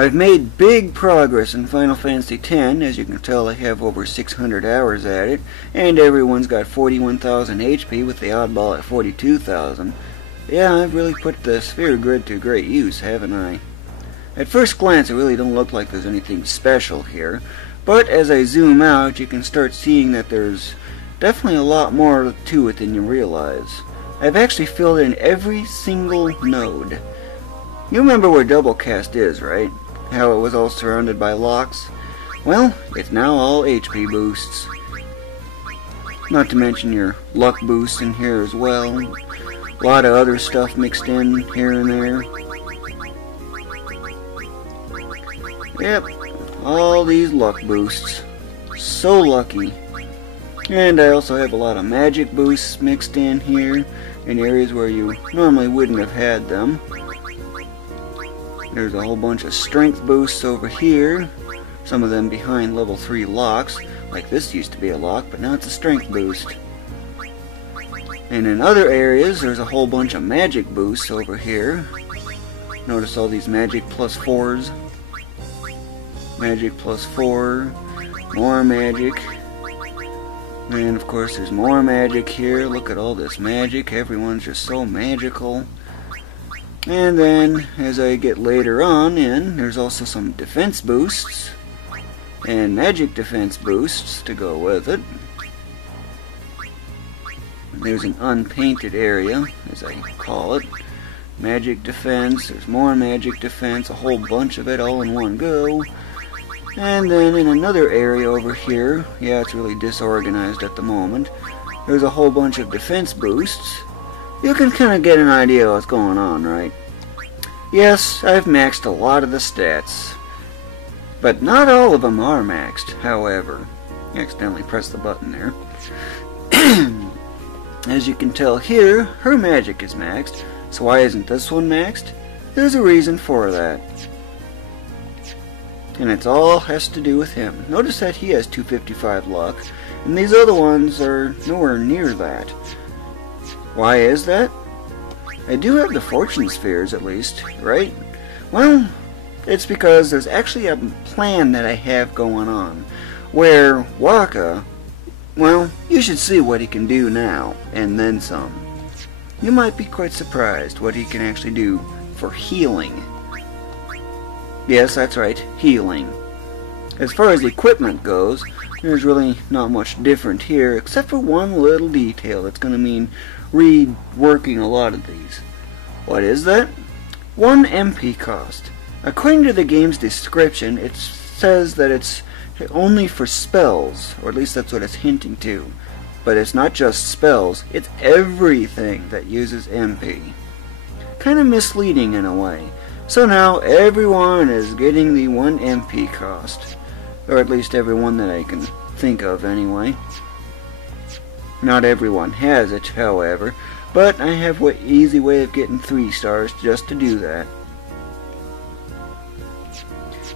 I've made big progress in Final Fantasy X. As you can tell, I have over 600 hours at it, and everyone's got 41,000 HP with the oddball at 42,000. Yeah, I've really put the sphere grid to great use, haven't I? At first glance, it really don't look like there's anything special here, but as I zoom out, you can start seeing that there's definitely a lot more to it than you realize. I've actually filled in every single node. You remember where double cast is, right? How it was all surrounded by locks? Well, it's now all HP boosts. Not to mention your luck boosts in here as well. A lot of other stuff mixed in here and there. Yep, all these luck boosts. So lucky. And I also have a lot of magic boosts mixed in here in areas where you normally wouldn't have had them. There's a whole bunch of strength boosts over here. Some of them behind level 3 locks. Like this used to be a lock, but now it's a strength boost. And in other areas, there's a whole bunch of magic boosts over here. Notice all these magic plus 4s. Magic plus 4. More magic. And of course there's more magic here. Look at all this magic. Everyone's just so magical. And then, as I get later on in, there's also some defense boosts and magic defense boosts to go with it. There's an unpainted area, as I call it. Magic defense, there's more magic defense, a whole bunch of it all in one go. And then in another area over here, yeah, it's really disorganized at the moment, there's a whole bunch of defense boosts. You can kind of get an idea of what's going on, right? Yes, I've maxed a lot of the stats. But not all of them are maxed, however. I accidentally pressed the button there. As you can tell here, her magic is maxed. So why isn't this one maxed? There's a reason for that. And it's all has to do with him. Notice that he has 255 luck, and these other ones are nowhere near that. Why is that? I do have the fortune spheres at least, right? Well, it's because there's actually a plan that I have going on, where Wakka, well, you should see what he can do now, and then some. You might be quite surprised what he can actually do for healing. Yes, that's right, healing. As far as equipment goes, there's really not much different here, except for one little detail that's going to mean reworking a lot of these. What is that? 1 MP cost. According to the game's description, it says that it's only for spells, or at least that's what it's hinting to. But it's not just spells, it's everything that uses MP. Kind of misleading in a way. So now everyone is getting the 1 MP cost. Or at least everyone that I can think of anyway. Not everyone has it, however, but I have an easy way of getting 3 stars just to do that.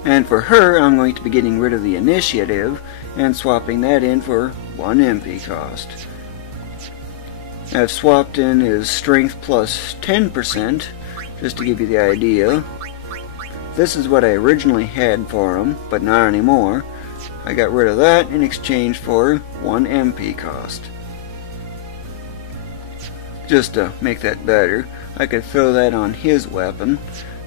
And for her, I'm going to be getting rid of the initiative and swapping that in for 1 MP cost. I've swapped in his strength plus 10%, just to give you the idea. This is what I originally had for him, but not anymore. I got rid of that in exchange for 1 MP cost. Just to make that better, I could throw that on his weapon.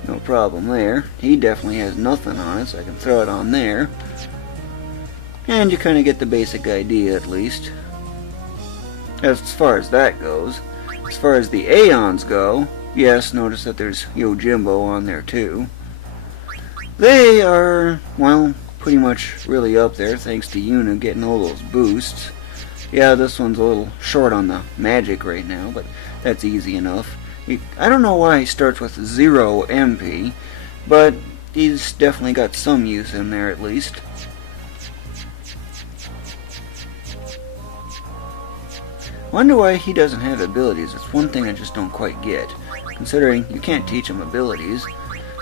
No problem there. He definitely has nothing on it, so I can throw it on there. And you kind of get the basic idea at least. As far as that goes. As far as the Aeons go, yes, notice that there's Yojimbo on there too. They are, well, pretty much really up there thanks to Yuna getting all those boosts. Yeah, this one's a little short on the magic right now, but that's easy enough. I don't know why he starts with 0 MP, but he's definitely got some use in there at least. Wonder why he doesn't have abilities. It's one thing I just don't quite get, considering you can't teach him abilities.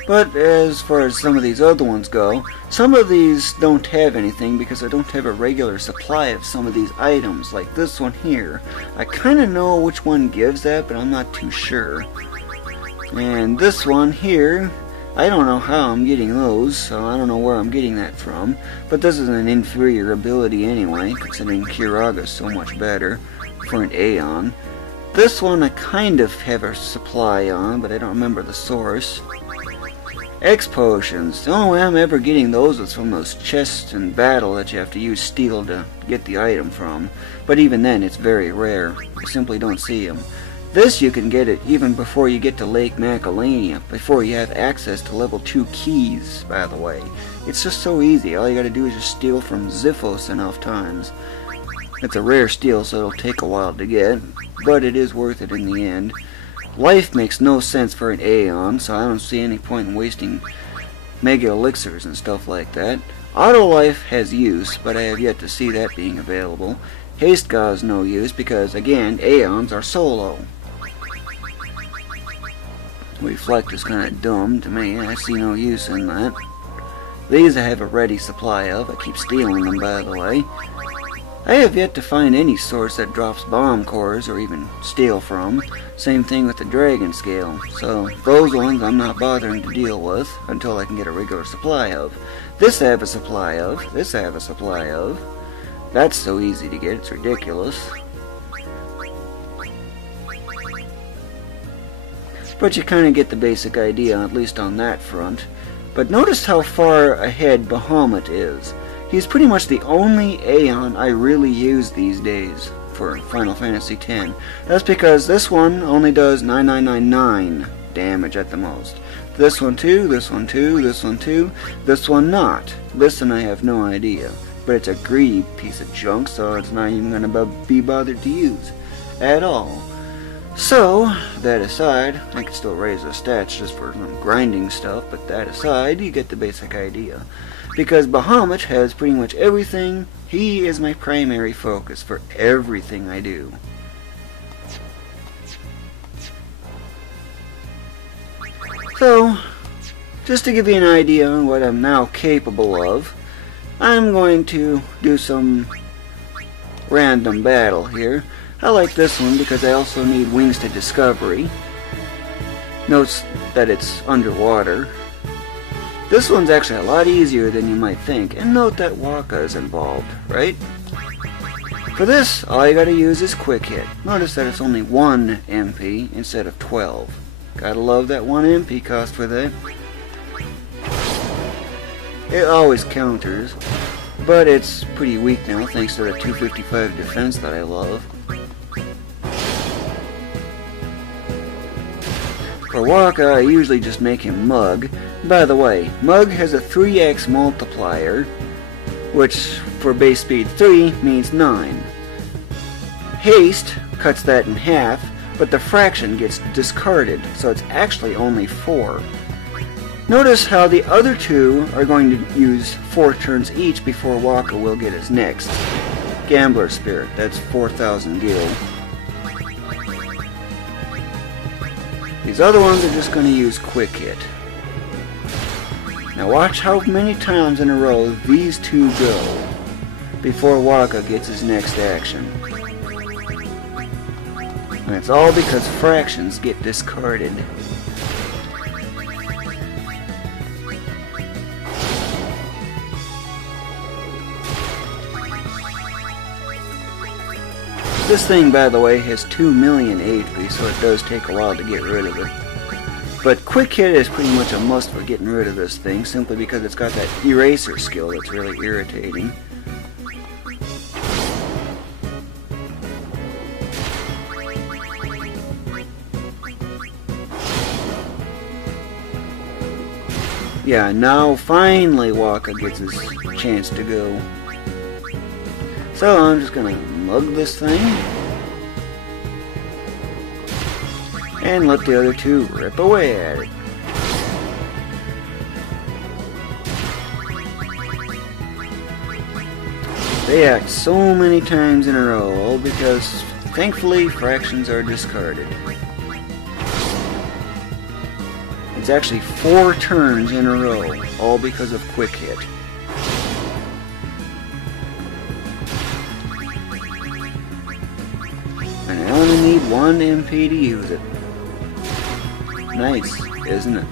But as far as some of these other ones go, some of these don't have anything because I don't have a regular supply of some of these items, like this one here. I kind of know which one gives that, but I'm not too sure. And this one here, I don't know how I'm getting those, so I don't know where I'm getting that from. But this is an inferior ability anyway, considering curaga is so much better for an Aeon. This one I kind of have a supply on, but I don't remember the source. X potions. The only way I'm ever getting those is from those chests in battle that you have to use steel to get the item from. But even then, it's very rare. I simply don't see them. This you can get it even before you get to Lake Macalania, before you have access to level 2 keys, by the way. It's just so easy. All you gotta do is just steal from Xiphos enough times. It's a rare steal, so it'll take a while to get, but it is worth it in the end. Life makes no sense for an Aeon, so I don't see any point in wasting mega elixirs and stuff like that. Auto life has use, but I have yet to see that being available. Haste has no use because, again, Aeons are solo. Reflect is kind of dumb to me. I see no use in that. These I have a ready supply of. I keep stealing them, by the way. I have yet to find any source that drops bomb cores or even steal from. Same thing with the dragon scale. So those ones I'm not bothering to deal with until I can get a regular supply of. This I have a supply of. This I have a supply of. That's so easy to get, it's ridiculous. But you kind of get the basic idea, at least on that front. But notice how far ahead Bahamut is. He's pretty much the only Aeon I really use these days for Final Fantasy X. That's because this one only does 9999 damage at the most. This one too, this one too, this one too, this one not. This one I have no idea. But it's a greedy piece of junk, so it's not even going to be bothered to use at all. So, that aside, I can still raise the stats just for some grinding stuff, but that aside, you get the basic idea. Because Bahamut has pretty much everything, he is my primary focus for everything I do. So, just to give you an idea on what I'm now capable of, I'm going to do some random battle here. I like this one because I also need Wings to Discovery. Notes that it's underwater. This one's actually a lot easier than you might think, and note that Wakka is involved, right? For this, all you gotta use is Quick Hit. Notice that it's only 1 MP instead of 12. Gotta love that 1 MP cost for that. It always counters, but it's pretty weak now thanks to the 255 defense that I love. For Wakka, I usually just make him Mug. By the way, Mug has a 3x multiplier, which for base speed 3 means 9. Haste cuts that in half, but the fraction gets discarded, so it's actually only 4. Notice how the other two are going to use 4 turns each before Wakka will get his next. Gambler Spirit, that's 4,000 gil. These other ones are just going to use Quick Hit. Now watch how many times in a row these two go before Wakka gets his next action. And it's all because fractions get discarded. This thing, by the way, has 2 million HP, so it does take a while to get rid of it. But Quick Hit is pretty much a must for getting rid of this thing, simply because it's got that eraser skill that's really irritating. Yeah, now finally Wakka gets his chance to go. So I'm just gonna mug this thing and let the other two rip away at it. They act so many times in a row, all because thankfully fractions are discarded. It's actually 4 turns in a row, all because of Quick Hit. And I only need 1 MP to use it. Nice, isn't it?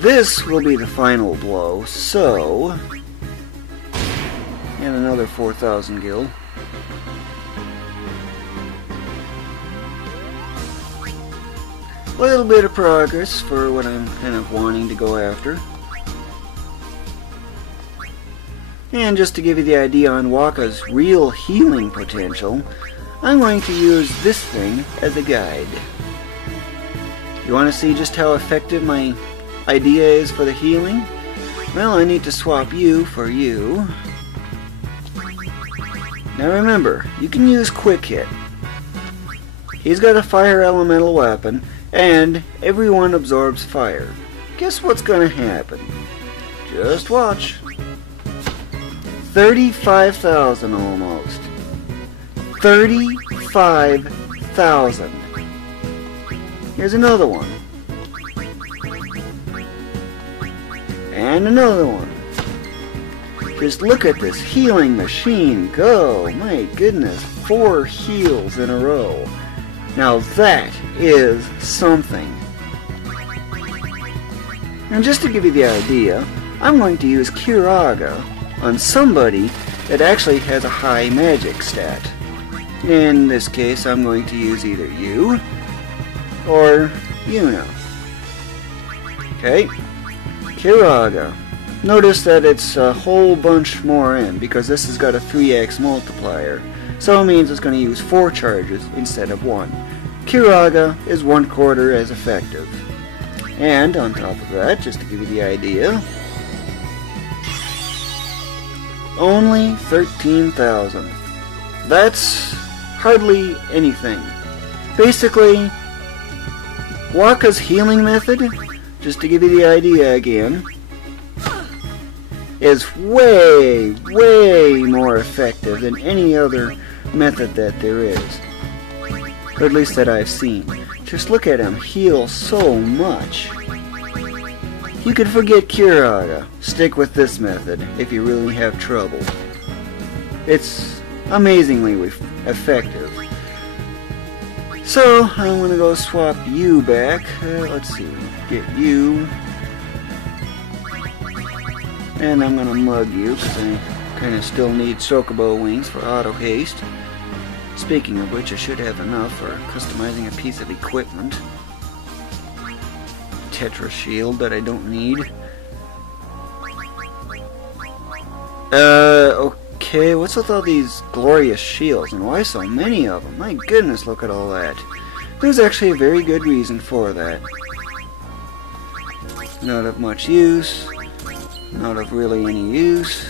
this will be the final blow, so... and another 4,000 gil. A little bit of progress for what I'm kind of wanting to go after. And just to give you the idea on Wakka's real healing potential, I'm going to use this thing as a guide. You want to see just how effective my idea is for the healing? Well, I need to swap you for you. Now remember, you can use Quick Hit. He's got a fire elemental weapon, and everyone absorbs fire. Guess what's gonna happen? Just watch. 35,000 almost. 35,000. Here's another one. And another one. Just look at this healing machine go. My goodness, 4 heals in a row. Now that is something. And just to give you the idea, I'm going to use curaga on somebody that actually has a high magic stat. In this case, I'm going to use either you or Yuno. Okay, curaga. Notice that it's a whole bunch more in because this has got a 3x multiplier. So it means it's going to use 4 charges instead of 1. Curaga is 1/4 as effective. And on top of that, just to give you the idea, only 13,000. That's hardly anything. Basically, Wakka's healing method, just to give you the idea again, is way, way more effective than any other method that there is. Or at least that I've seen. Just look at him heal so much. You could forget curaga. Stick with this method if you really have trouble. It's amazingly effective. So, I'm going to go swap you back. Let's see. Get you. And I'm going to mug you because I kind of still need chocobo wings for auto haste. Speaking of which, I should have enough for customizing a piece of equipment. Tetra shield that I don't need. Okay, what's with all these glorious shields and why so many of them? My goodness, look at all that. There's actually a very good reason for that. Not of much use. Not of really any use.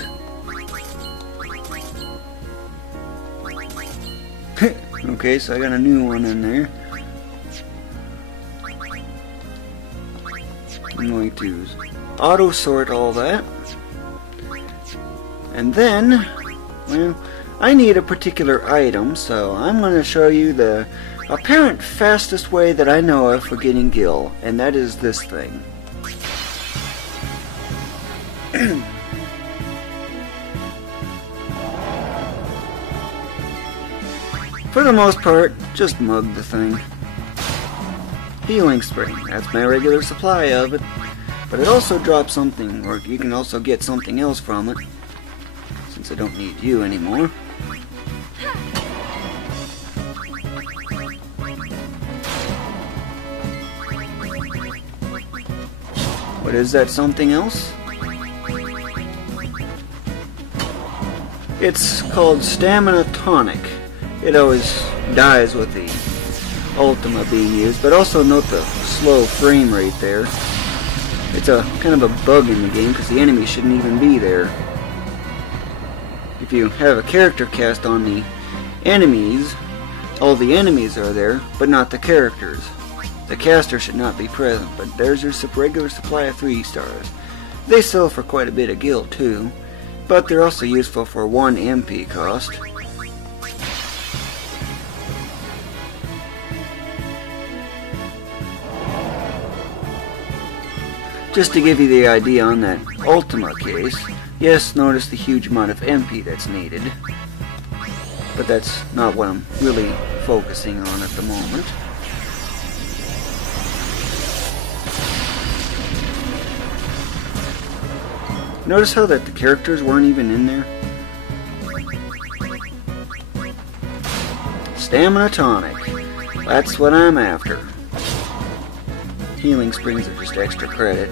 Okay, so I got a new one in there. I'm going to auto sort all that. And then, well, I need a particular item, so I'm going to show you the apparent fastest way that I know of for getting gil, and that is this thing. For the most part, just mug the thing. Healing spring, that's my regular supply of it. But it also drops something, or you can also get something else from it. Since I don't need you anymore. What is that something else? It's called Stamina Tonic. It always dies with the Ultima being used, but also note the slow frame rate there. It's a kind of a bug in the game because the enemy shouldn't even be there. If you have a character cast on the enemies, all the enemies are there, but not the characters. The caster should not be present, but there's your regular supply of 3 stars. They sell for quite a bit of gil too, but they're also useful for 1 MP cost. Just to give you the idea on that Ultima case, yes, notice the huge amount of MP that's needed, but that's not what I'm really focusing on at the moment. Notice how that the characters weren't even in there? Stamina tonic. That's what I'm after. Healing springs are just extra credit.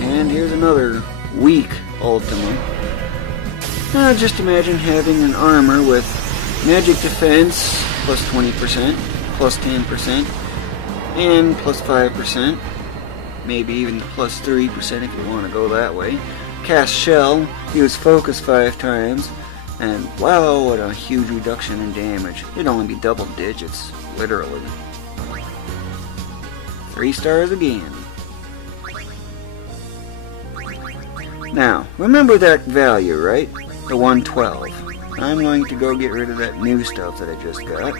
And here's another weak ultimate. Now just imagine having an armor with magic defense plus 20%, plus 10%, and plus 5%. Maybe even plus 3% if you want to go that way. Cast shell, use focus 5 times, and wow, what a huge reduction in damage. It'd only be double digits, literally. 3 stars again. Now, remember that value, right? The 112. I'm going to go get rid of that new stuff that I just got.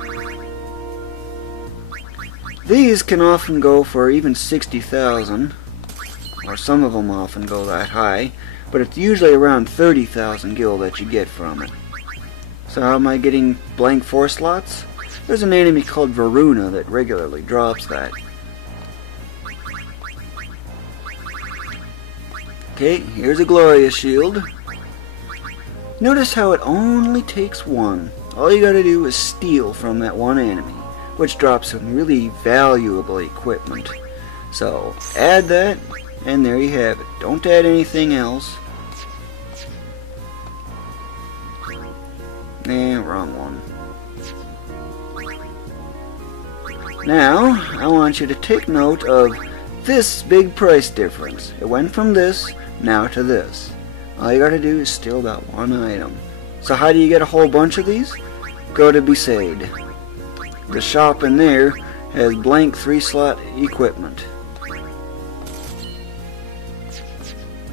These can often go for even 60,000, or some of them often go that high, but it's usually around 30,000 gil that you get from it. So how am I getting blank 4 slots? There's an enemy called Varuna that regularly drops that. Okay, here's a glorious shield. Notice how it only takes 1. All you gotta do is steal from that one enemy, which drops some really valuable equipment. So, add that, and there you have it. Don't add anything else. Wrong one. Now, I want you to take note of this big price difference. It went from this, now to this. All you gotta do is steal that one item. So how do you get a whole bunch of these? Go to Besaid. The shop in there has blank 3-slot equipment.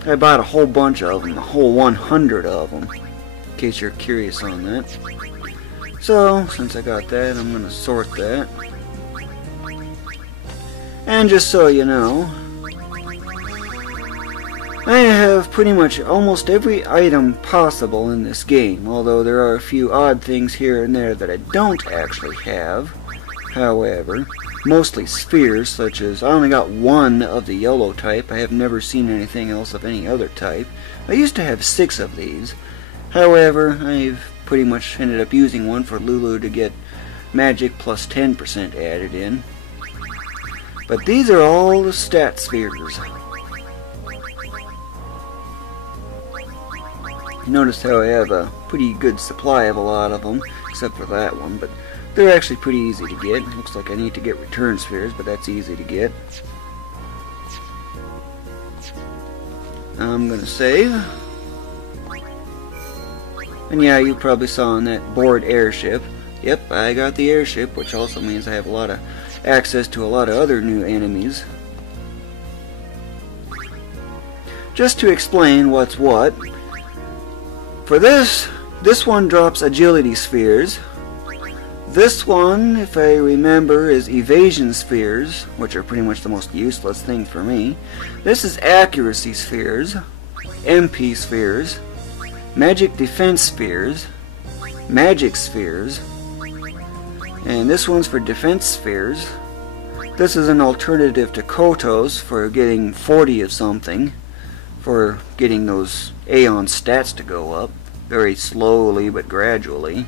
I bought a whole bunch of them, a whole 100 of them, in case you're curious on that. So, since I got that, I'm going to sort that. And just so you know, I have pretty much almost every item possible in this game, although there are a few odd things here and there that I don't actually have. However, mostly spheres, such as I only got 1 of the yellow type. I have never seen anything else of any other type. I used to have 6 of these. However, I've pretty much ended up using one for Lulu to get magic plus 10% added in. But these are all the stat spheres. Notice how I have a pretty good supply of a lot of them, except for that one, but they're actually pretty easy to get. Looks like I need to get return spheres, but that's easy to get. I'm gonna save. And yeah, you probably saw on that board airship. Yep, I got the airship, which also means I have a lot of access to a lot of other new enemies. Just to explain what's what, for this one drops agility spheres. This one, if I remember, is evasion spheres, which are pretty much the most useless thing for me. This is accuracy spheres, MP spheres, magic defense spheres, magic spheres, and this one's for defense spheres. This is an alternative to Kotos for getting 40 of something, for getting those Aeon stats to go up, very slowly but gradually.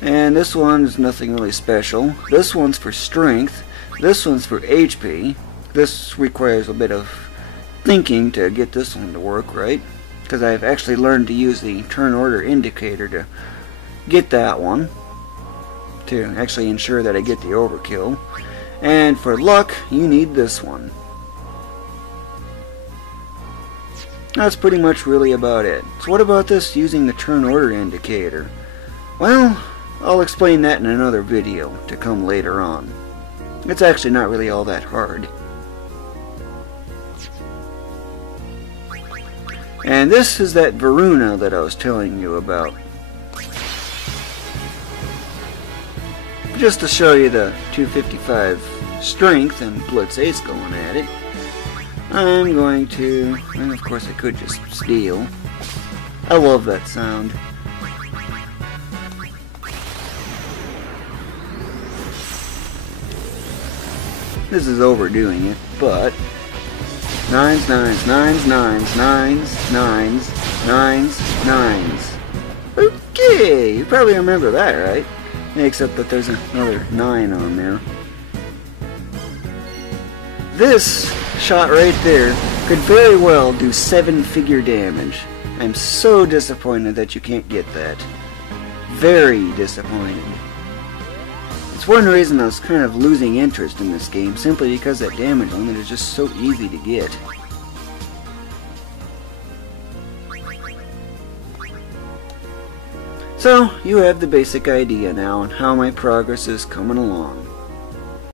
And this one is nothing really special. This one's for strength, this one's for HP. This requires a bit of thinking to get this one to work right, because I've actually learned to use the turn order indicator to get that one, to actually ensure that I get the overkill. And for luck, you need this one. That's pretty much really about it. So what about this using the turn order indicator? Well, I'll explain that in another video to come later on. It's actually not really all that hard. And this is that Varuna that I was telling you about. Just to show you the 255 strength and Blitz Ace going at it, I'm going to, and of course I could just steal. I love that sound. This is overdoing it, but nines, nines, nines, nines, nines, nines, nines, nines. Okay, you probably remember that, right? Except that there's another 9 on there. This shot right there could very well do 7-figure damage. I'm so disappointed that you can't get that. Very disappointed. It's one reason I was kind of losing interest in this game, simply because that damage limit is just so easy to get. So, you have the basic idea now on how my progress is coming along.